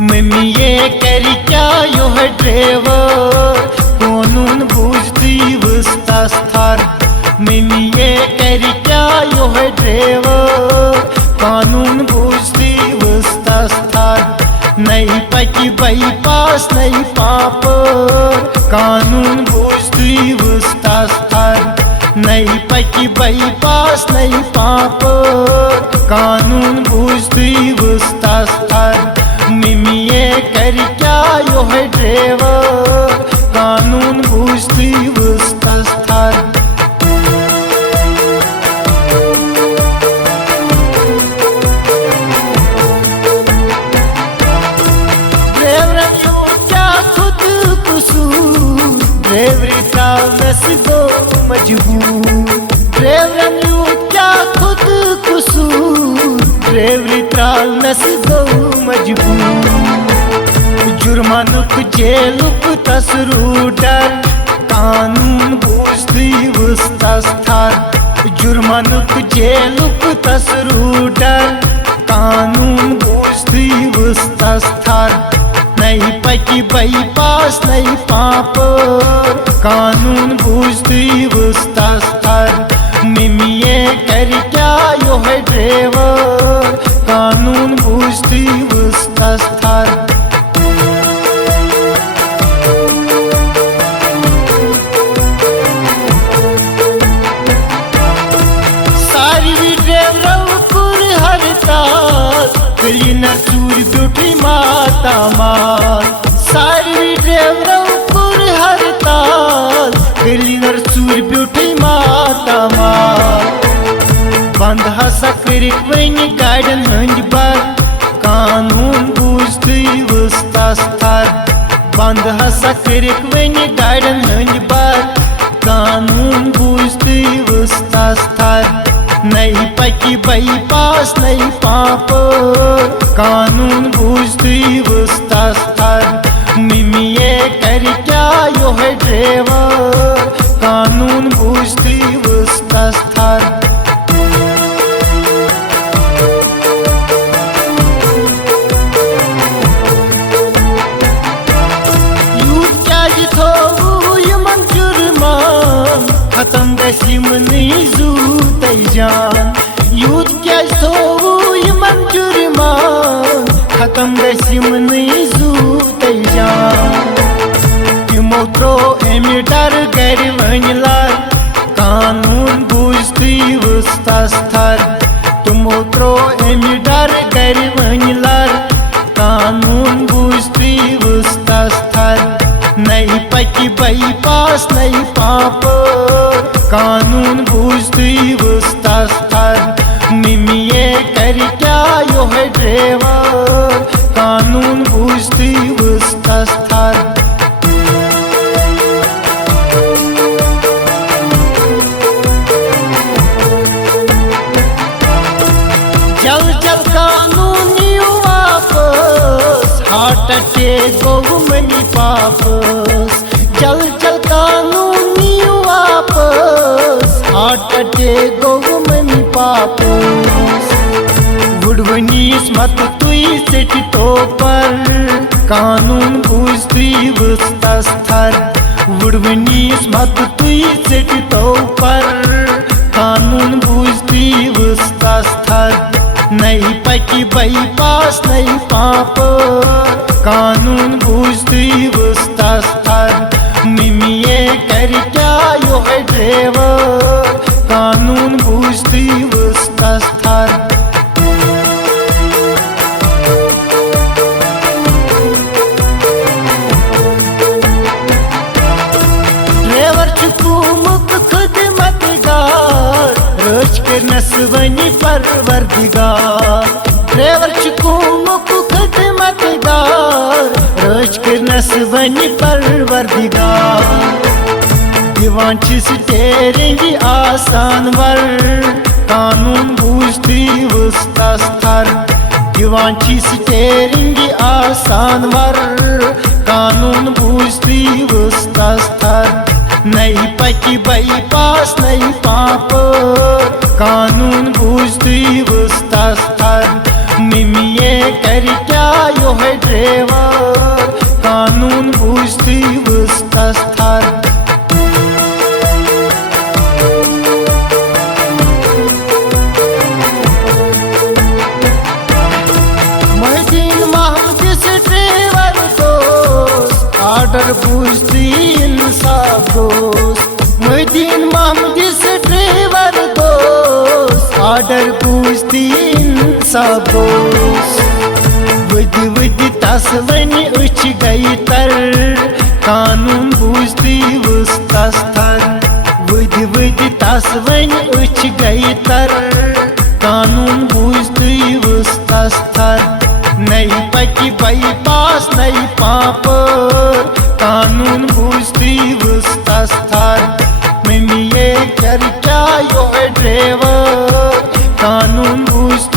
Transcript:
Mummy ये करी क्या यो है ड्राइवर कानून बूझती वस्तास थार। मम्मी ये करी क्या यो है ड्राइवर कानून बूझती वस्तास थार। नहीं पकी बाईपास नहीं पापर कानून बूझती वस्तास थार। नहीं पकी बाईपास नहीं पापर कानून बूझती वस्तास थार। मम्मी ये कर क्या यो है ड्राइवर कानून बूझती वस्तास थार। ड्राइवर यो क्या खुद कसूर ड्राइवरी ट्रावल्स दो मजबूर। ड्राइवर यो क्या खुद कसूर ड्राइवरी ट्रावल्स दो मजबूर। जुर्मानुक जेलुक तसरू डर कानून बूझती वस्तास थार। जुर्मानुक जेलुक तसरू डर कानून बूझती वस्तास थार। नहीं पकी बाईपास नहीं पापर कानून बूझती वस्तास थार। मम्मी ये कर क्या यो है ड्राइवर कानून बूझती वस्तास थार। सारी ड्राइवरों पर हड़ताल क्लीनर चूर ब्यूटी माता माल। सारी ड्राइवरों पर हड़ताल क्लीनर चूर ब्यूटी माता माल। बंद हसा करिक वनी गाड़न हंद बर कानून बूझती वस्तास थार। बंद हसा करिक वनी गाड़न हंद बर कानून बूझती वस्तास थार। नहीं पकी बाईपास नहीं पापर कानून बूझती वस्तास थार। मम्मी ये कर क्या यो है ड्राइवर कानून बूझती वस्तास थार। यूथ क्या थो यमन जुर्मान खत्म गसिम जूत जान। यूथ क्या थो यमन जुर्मान खत्म गसिम जूत जान। तिमो त्रो अमि डर गर वन लार कानून बूझती वस्तास थार। तिमो त्रो अमि डर गर वन लार कानून बूझती वस्तास थार। नहीं पकी बाईपास नहीं पापर कानून बूझती वस्तास थार। मम्मी ये कर क्या यो है ड्राइवर कानून बूझती वस्तास थार। जल जल कानून वापस हार्ट अटैक गो मनी पापस। जल जल कानून वापस हार्ट अटैक गो मनी पापस। वुडवनीस मत तुई सेट तो पर कानून बूझती वस्तास थार। वुडवनीस मत तुई सेट तो पर कानून बूझती वस्तास थार। नहीं पकी बाईपास नहीं पापर कानून बूझती वस्तास थार। मम्मी ये कर क्या यो है ड्राइवर कानून बूझती वस्तास थार। ड्राइवर चुकुमुक खिदमतगार रोज कर नसवनी परवरदिगार। ड्राइवर चुकुमुक खिदमतगार रोज कर नसवनी परवरदिगार। दिवान स्टेरिंग आसान वर कानून बूझती वस्तास थार। दिवान स्टेरिंग आसान वर कानून बूझती वस्तास थार। नहीं पकी बाईपास नहीं पापर कानून बूझती वस्तास थार। मिमिये कर क्या यो है ड्राइवर कानून बूझती वस्तस थर मोहद्दीन महमूद से ड्राइवर दोस्त आर्डर बूझती इंसाफ दोस्त मोहद्दीन महमूद से ड्राइवर दोस्त आर्डर बूझती इंसाफ दोस्त वदि वदि तस वनि उच गई तर कानून बूझती वस्तस थर वदि वदि तस वनि उच गई तर कानून बूझती वस्तस थर नई पकी बाईपास नई पापर कानून बूझती वस्तस थर मिमिये कर क्या यो है ड्राइवर कानून बूझती